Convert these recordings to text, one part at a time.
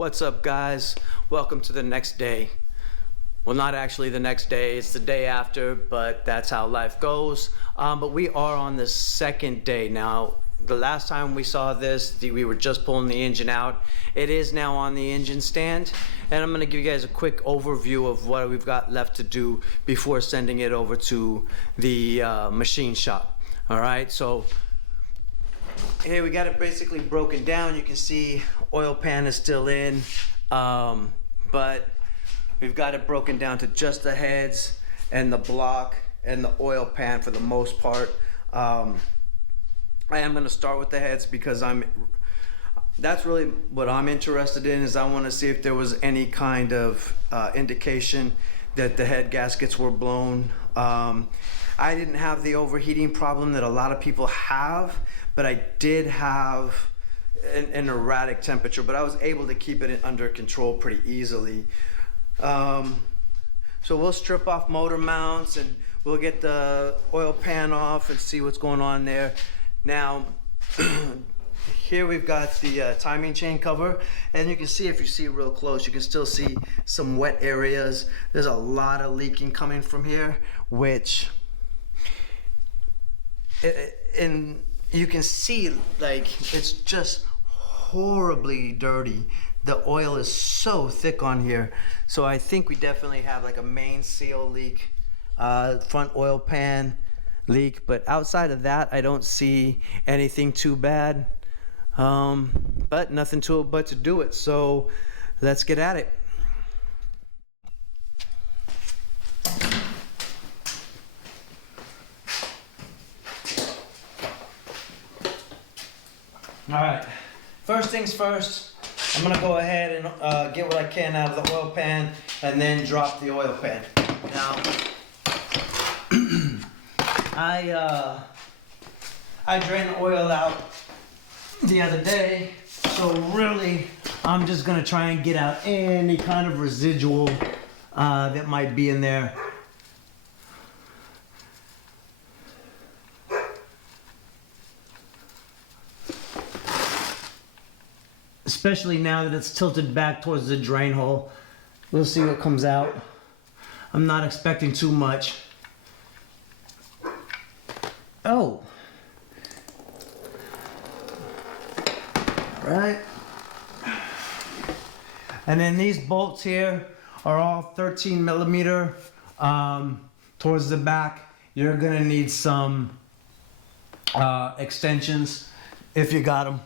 What's up, guys? Welcome to the next day. Well, not actually the next day, it's the day after, but that's how life goes. But we are on the second day now. The last time we saw this, we were just pulling the engine out. It is now on the engine stand, and I'm gonna give you guys a quick overview of what we've got left to do before sending it over to the machine shop. All right, so here we got it basically broken down. You can see oil pan is still in, but we've got it broken down to just the heads and the block and the oil pan for the most part. I am going to start with the heads because that's really what I'm interested in. Is I want to see if there was any kind of indication that the head gaskets were blown. I didn't have the overheating problem that a lot of people have, but I did have an erratic temperature, but I was able to keep it under control pretty easily. So we'll strip off motor mounts and we'll get the oil pan off and see what's going on there. Now, here we've got the timing chain cover, and you can see, if you see real close, you can still see some wet areas. There's a lot of leaking coming from here, and you can see, like, it's just horribly dirty. The oil is so thick on here. So I think we definitely have like a main seal leak, front oil pan leak, but outside of that, I don't see anything too bad. But nothing to it but to do it. So let's get at it. All right, first things first, I'm gonna go ahead and get what I can out of the oil pan and then drop the oil pan. Now, I drained the oil out the other day, so really I'm just gonna try and get out any kind of residual that might be in there. Especially now that it's tilted back towards the drain hole. We'll see what comes out. I'm not expecting too much. Oh. Right. And then these bolts here are all 13 millimeter towards the back. You're gonna need some extensions if you got them.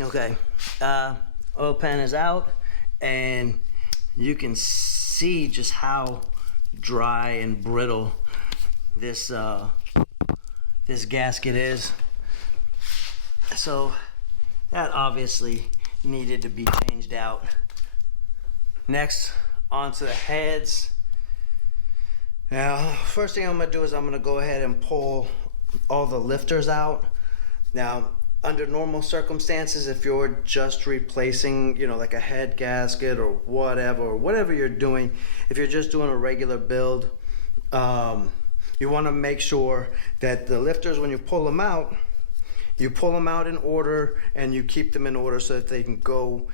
Okay, oil pan is out, and you can see just how dry and brittle this this gasket is. So that obviously needed to be changed out. Next, onto the heads. Now, first thing I'm gonna do is I'm gonna go ahead and pull all the lifters out. Now, under normal circumstances, if you're just replacing, like a head gasket or whatever you're doing, if you're just doing a regular build, you want to make sure that the lifters, when you pull them out in order, and you keep them in order so that they can go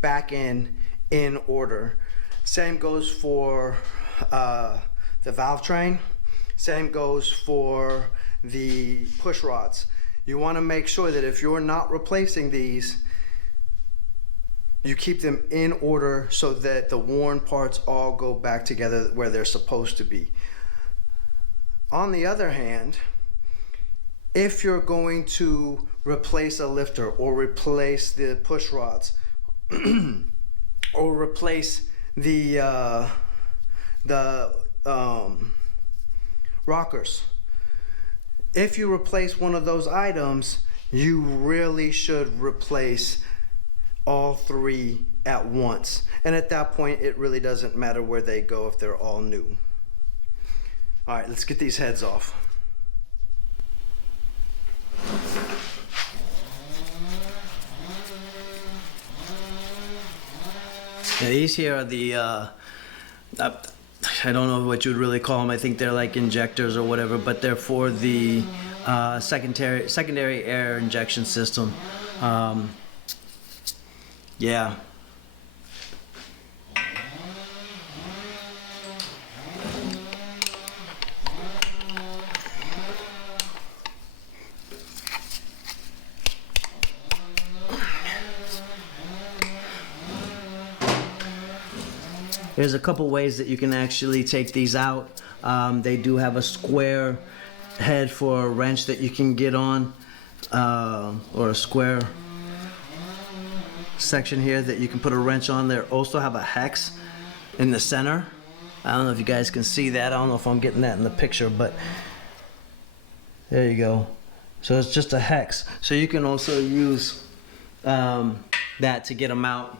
back in order. Same goes for the valve train. Same goes for the push rods. You want to make sure that if you're not replacing these, you keep them in order so that the worn parts all go back together where they're supposed to be. On the other hand, if you're going to replace a lifter or replace the push rods or replace the rockers, if you replace one of those items, you really should replace all three at once. And at that point, it really doesn't matter where they go if they're all new. All right, let's get these heads off. Yeah, these here are the, I don't know what you would really call them. I think they're like injectors or whatever, but they're for the secondary air injection system. Yeah. There's a couple ways that you can actually take these out. They do have a square head for a wrench that you can get on, or a square section here that you can put a wrench on. They also have a hex in the center. I don't know if you guys can see that. I don't know if I'm getting that in the picture, but there you go. So it's just a hex. So you can also use that to get them out.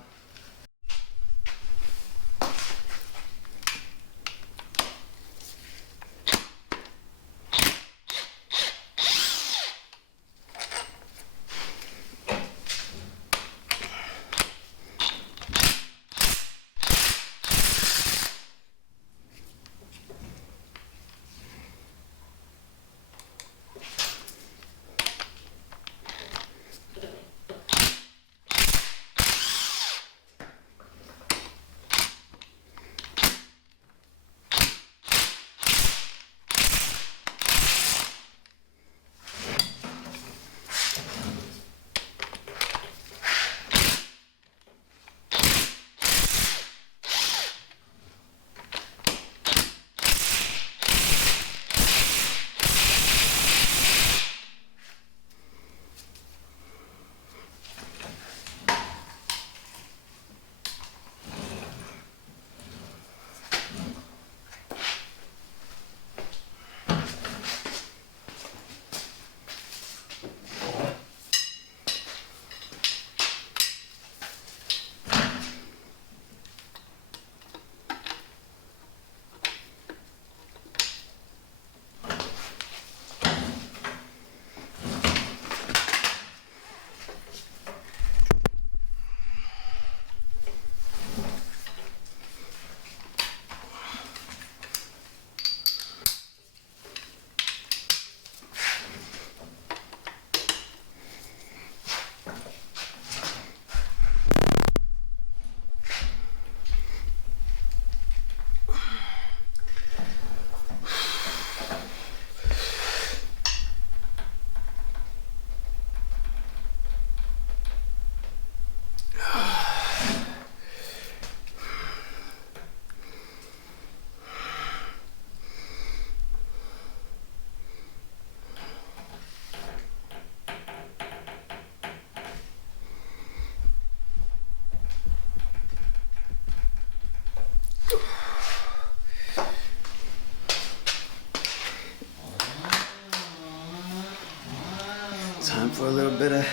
Time for a little bit of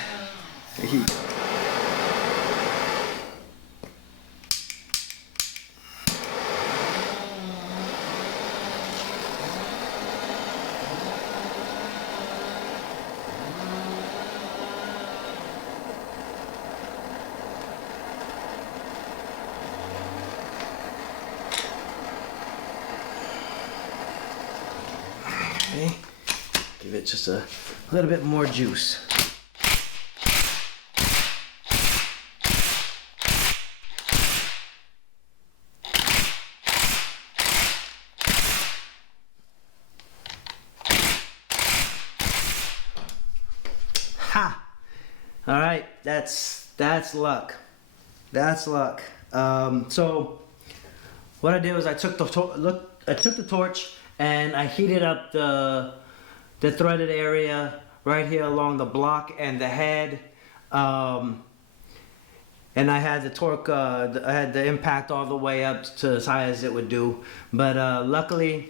heat. Okay, give it just a little bit more juice. Ha! All right, that's luck. That's luck. So what I did was I took the torch and I heated up the threaded area right here along the block and the head. And I had the torque, I had the impact all the way up to as high as it would do. But luckily,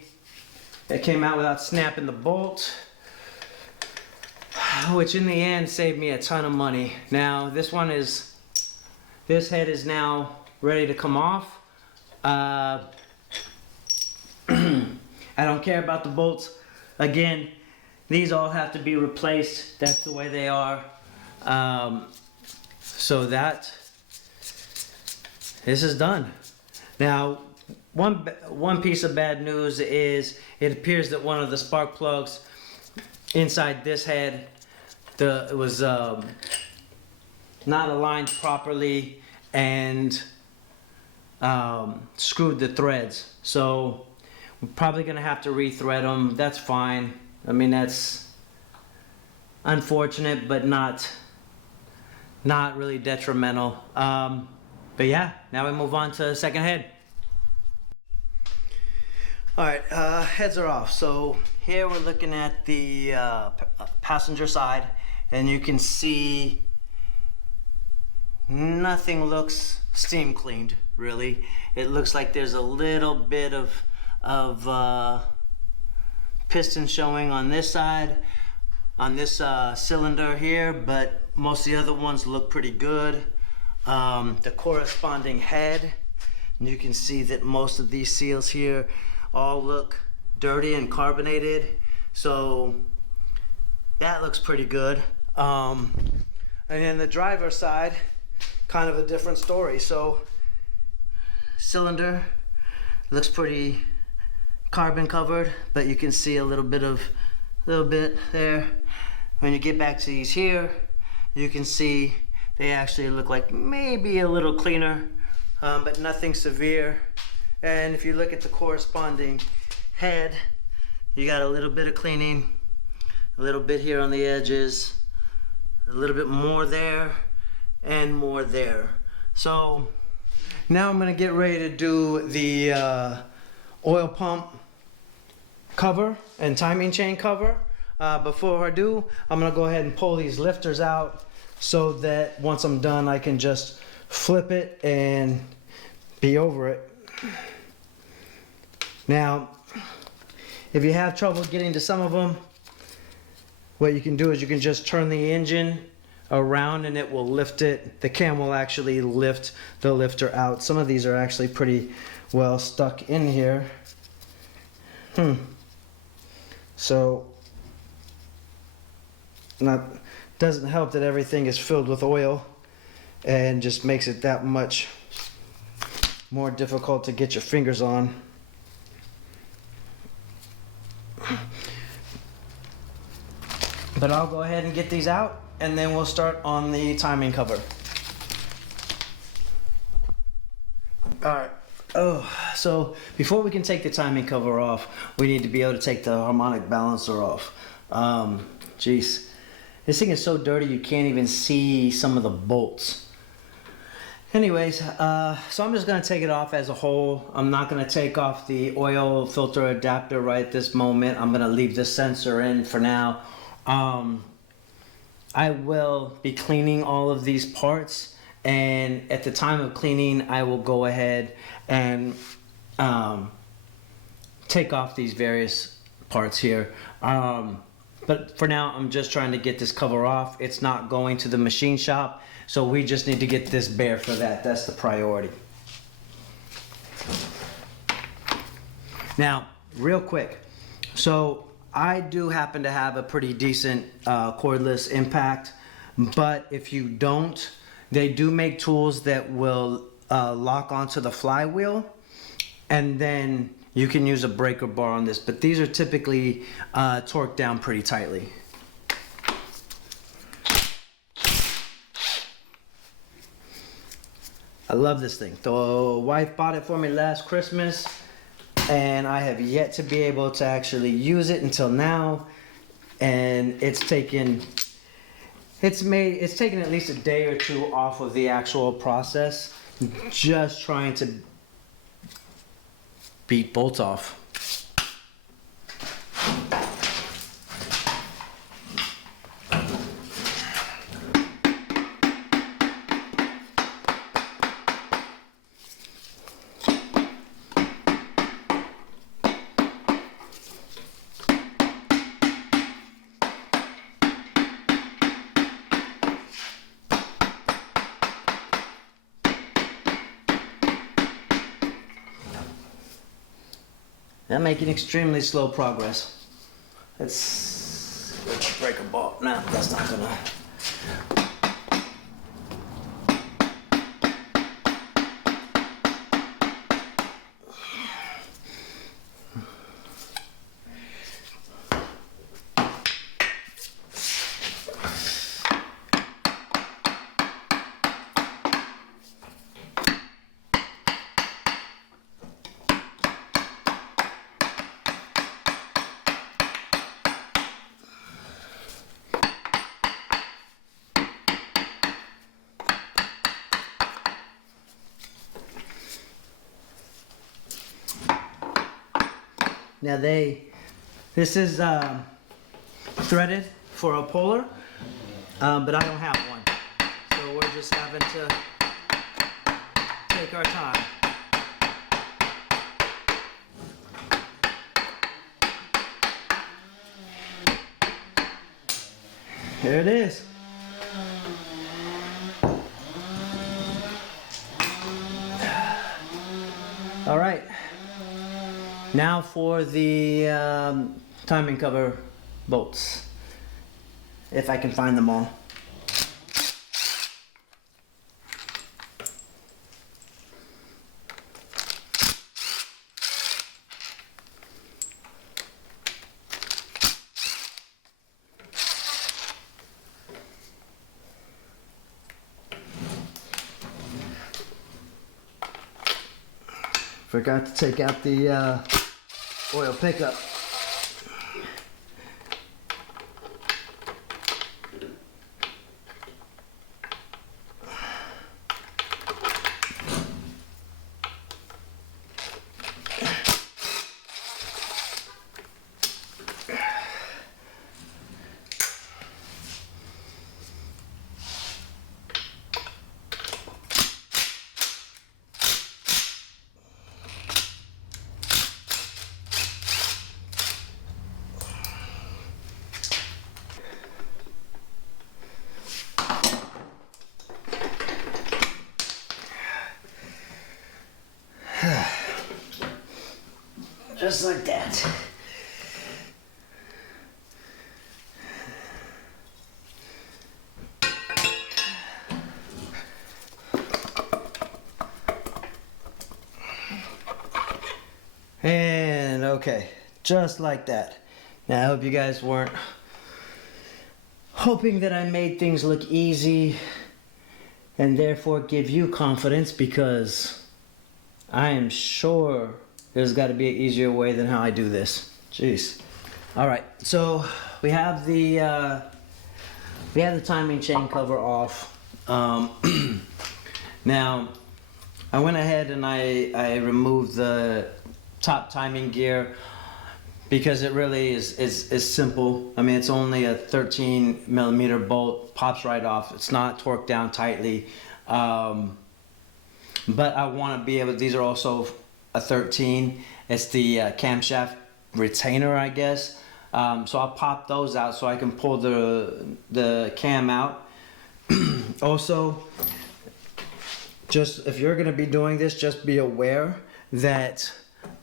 it came out without snapping the bolt, which in the end saved me a ton of money. Now, this head is now ready to come off. I don't care about the bolts. Again, these all have to be replaced. That's the way they are. So this is done. Now, one piece of bad news is it appears that one of the spark plugs inside this head was not aligned properly and screwed the threads. So we're probably gonna have to rethread them. That's fine. I mean, that's unfortunate, but not really detrimental. But yeah, now we move on to the second head. All right, heads are off. So here we're looking at the passenger side, and you can see nothing looks steam cleaned, really. It looks like there's a little bit of piston showing on this side, on this cylinder here, but most of the other ones look pretty good. The corresponding head, and you can see that most of these seals here all look dirty and carbonated, so that looks pretty good. And then the driver's side, kind of a different story. So cylinder looks pretty carbon covered, but you can see a little bit there. When you get back to these here, you can see they actually look like maybe a little cleaner, but nothing severe. And if you look at the corresponding head, you got a little bit of cleaning, a little bit here on the edges, a little bit more there, and more there. So now I'm gonna get ready to do the oil pump cover and timing chain cover. Before I do, I'm gonna go ahead and pull these lifters out so that once I'm done, I can just flip it and be over it. Now, if you have trouble getting to some of them, what you can do is you can just turn the engine around and it will lift it. The cam will actually lift the lifter out. Some of these are actually pretty well stuck in here. So, doesn't help that everything is filled with oil and just makes it that much more difficult to get your fingers on. But I'll go ahead and get these out and then we'll start on the timing cover. Alright, so before we can take the timing cover off, we need to be able to take the harmonic balancer off. Jeez. This thing is so dirty you can't even see some of the bolts. Anyways, so I'm just going to take it off as a whole. I'm not going to take off the oil filter adapter right at this moment. I'm going to leave the sensor in for now. I will be cleaning all of these parts, and at the time of cleaning I will go ahead and take off these various parts here. But for now, I'm just trying to get this cover off. It's not going to the machine shop, so we just need to get this bare for that. That's the priority. Now, real quick. So I do happen to have a pretty decent cordless impact, but if you don't, they do make tools that will lock onto the flywheel, and then you can use a breaker bar on this, but these are typically torqued down pretty tightly. I love this thing. The wife bought it for me last Christmas, and I have yet to be able to actually use it until now, and it's taken It's taken at least a day or two off of the actual process, just trying to beat bolts off. I'm making extremely slow progress. Let's break a bolt. No, that's not gonna. Now this is threaded for a puller, but I don't have one. So we're just having to take our time. There it is. All right. Now for the timing cover bolts, if I can find them all. Forgot to take out the oil pickup. Just like that. And okay, just like that. Now I hope you guys weren't hoping that I made things look easy and therefore give you confidence, because I am sure there's got to be an easier way than how I do this. Jeez. All right, so we have the timing chain cover off. Now, I went ahead and I removed the top timing gear because it really is simple. I mean, it's only a 13 millimeter bolt, pops right off. It's not torqued down tightly. But I want to be able, these are also a 13. It's the camshaft retainer, I guess. So I'll pop those out so I can pull the cam out. Also, just if you're going to be doing this, just be aware that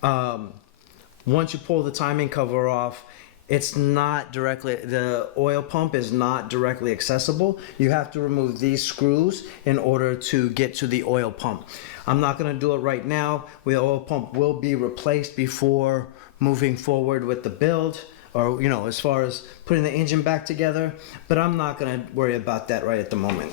once you pull the timing cover off, it's not directly, the oil pump is not directly accessible. You have to remove these screws in order to get to the oil pump. I'm not going to do it right now. The oil pump will be replaced before moving forward with the build, or as far as putting the engine back together, but I'm not going to worry about that right at the moment.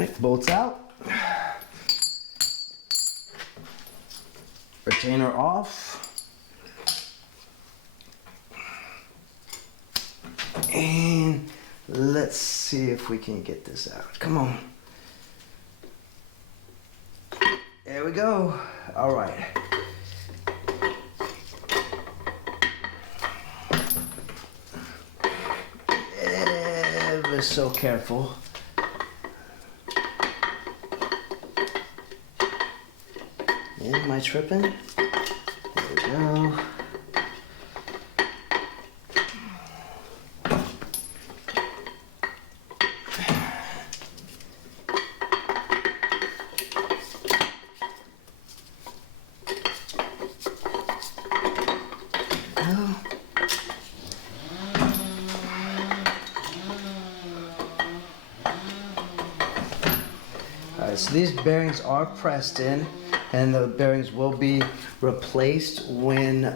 Alright, bolts out. Retainer off. And let's see if we can get this out. Come on. There we go. All right. Ever so careful. Am I tripping? There we go. Alright, so these bearings are pressed in, and the bearings will be replaced when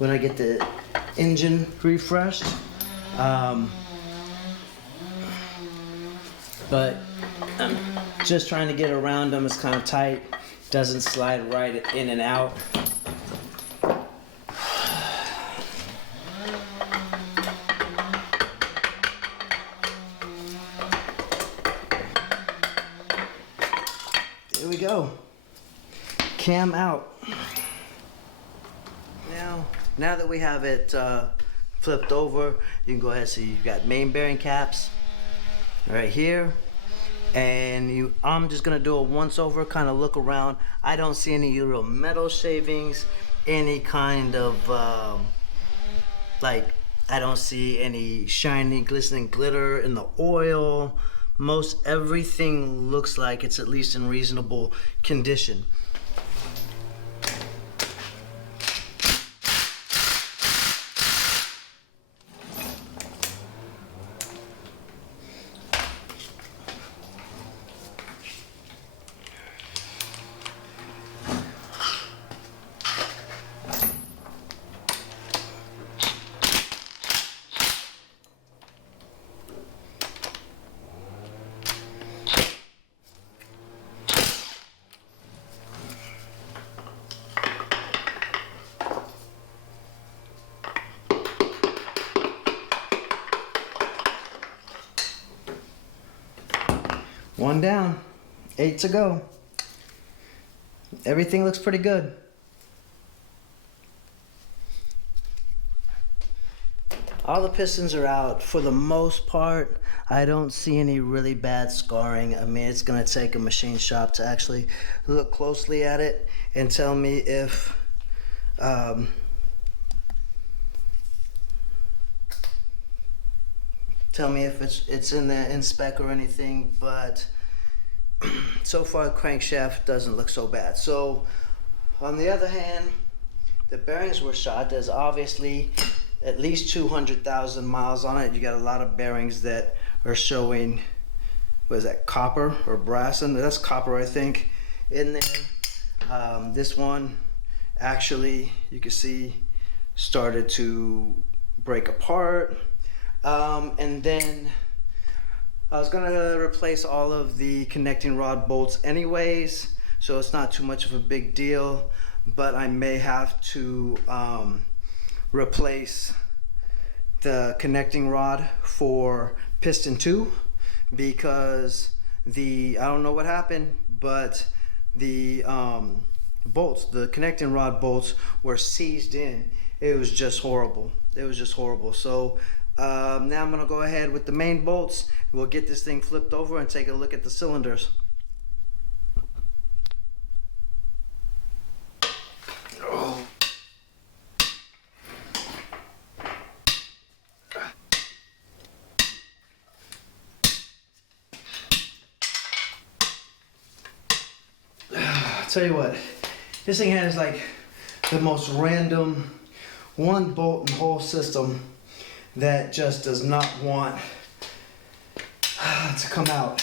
I get the engine refreshed. But I'm just trying to get around them. It's kind of tight, doesn't slide right in and out. Here we go. Cam out. Now that we have it flipped over, you can go ahead and see you've got main bearing caps right here. And I'm just gonna do a once over, kind of look around. I don't see any real metal shavings, any kind of like, I don't see any shiny glistening glitter in the oil. Most everything looks like it's at least in reasonable condition. One down, 8 to go. Everything looks pretty good. All the pistons are out for the most part. I don't see any really bad scarring. I mean, it's gonna take a machine shop to actually look closely at it and tell me if it's in the inspec or anything, but so far the crankshaft doesn't look so bad. So on the other hand, the bearings were shot. There's obviously at least 200,000 miles on it. You got a lot of bearings that are showing, what is that, copper or brass? And that's copper, I think, in there. This one actually, you can see, started to break apart. And then I was gonna replace all of the connecting rod bolts anyways, so it's not too much of a big deal, but I may have to replace the connecting rod for piston 2 because I don't know what happened, but the bolts, the connecting rod bolts were seized in. It was just horrible. It was just horrible. So now I'm gonna go ahead with the main bolts. We'll get this thing flipped over and take a look at the cylinders. Oh. I'll tell you what, this thing has like the most random one bolt in the whole system that just does not want to come out.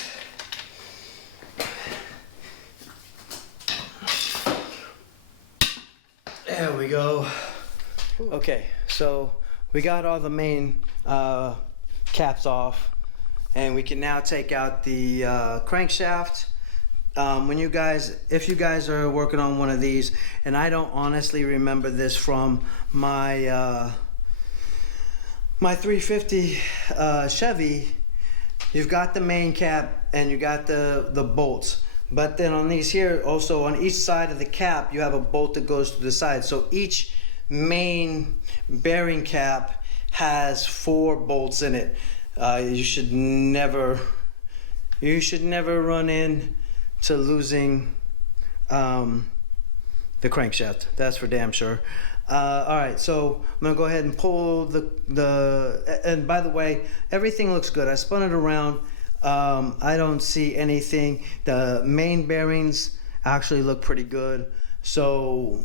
There we go. Okay, so we got all the main caps off. And we can now take out the crankshaft. If you guys are working on one of these, and I don't honestly remember this from my my 350 Chevy, you've got the main cap and you got the bolts. But then on these here, also on each side of the cap, you have a bolt that goes to the side. So each main bearing cap has 4 bolts in it. You should never run in to losing the crankshaft. That's for damn sure. All right, so I'm gonna go ahead and pull and by the way, everything looks good. I spun it around. I don't see anything. The main bearings actually look pretty good. So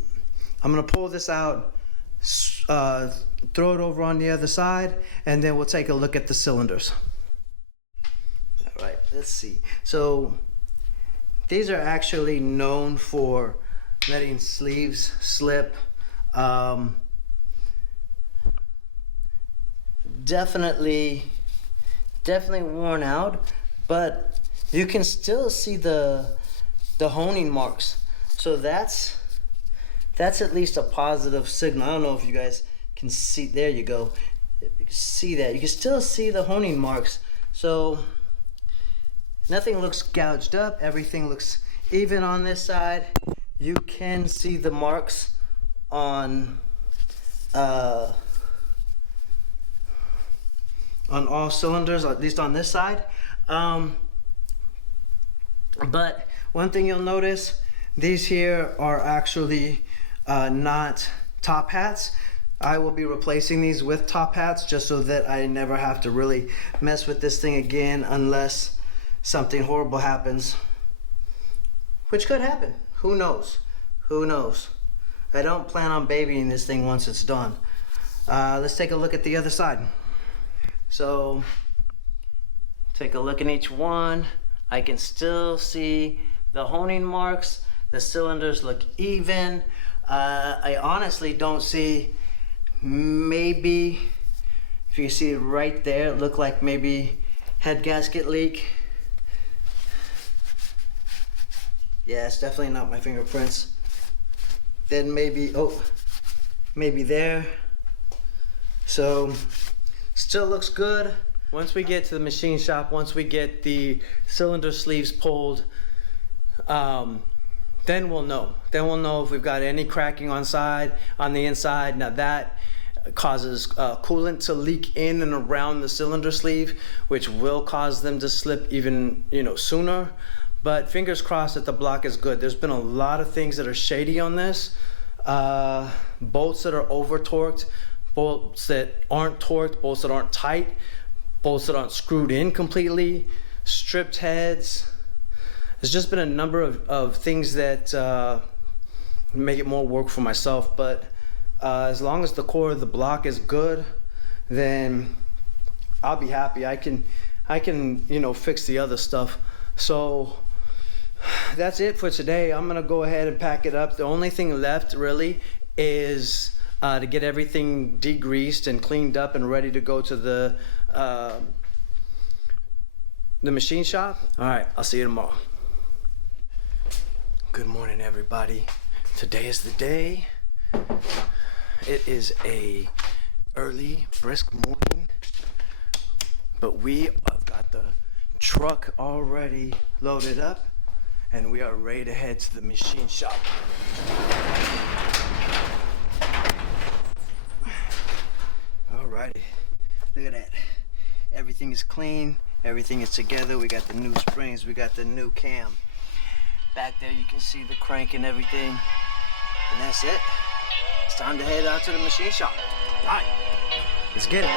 I'm gonna pull this out, throw it over on the other side, and then we'll take a look at the cylinders. All right, let's see. So these are actually known for letting sleeves slip. Definitely worn out, but you can still see the honing marks. So that's at least a positive signal. I don't know if you guys can see. There you go. You can see that. You can still see the honing marks. So nothing looks gouged up. Everything looks even on this side. You can see the marks on all cylinders, at least on this side. But one thing you'll notice, these here are actually not top hats. I will be replacing these with top hats just so that I never have to really mess with this thing again unless something horrible happens, which could happen. Who knows? Who knows? I don't plan on babying this thing once it's done. Let's take a look at the other side. So take a look in each one. I can still see the honing marks. The cylinders look even. I honestly don't see, maybe, if you can see it right there, it looked like maybe head gasket leak. Yeah, it's definitely not my fingerprints. Then maybe, maybe there. So still looks good. Once we get to the machine shop, once we get the cylinder sleeves pulled, then we'll know. Then we'll know if we've got any cracking on the inside. Now that causes coolant to leak in and around the cylinder sleeve, which will cause them to slip even sooner. But fingers crossed that the block is good. There's been a lot of things that are shady on this. Bolts that are over torqued, bolts that aren't torqued, bolts that aren't tight, bolts that aren't screwed in completely, stripped heads. There's just been a number of things that make it more work for myself. But as long as the core of the block is good, then I'll be happy. I can fix the other stuff. So that's it for today. I'm gonna go ahead and pack it up. The only thing left really is to get everything degreased and cleaned up and ready to go to the machine shop. All right, I'll see you tomorrow. Good morning, everybody. Today is the day. It is a early, brisk morning, but we have got the truck already loaded up and we are ready to head to the machine shop. Alrighty, look at that. Everything is clean, everything is together. We got the new springs, we got the new cam. Back there you can see the crank and everything. And that's it. It's time to head out to the machine shop. Alright, let's get it.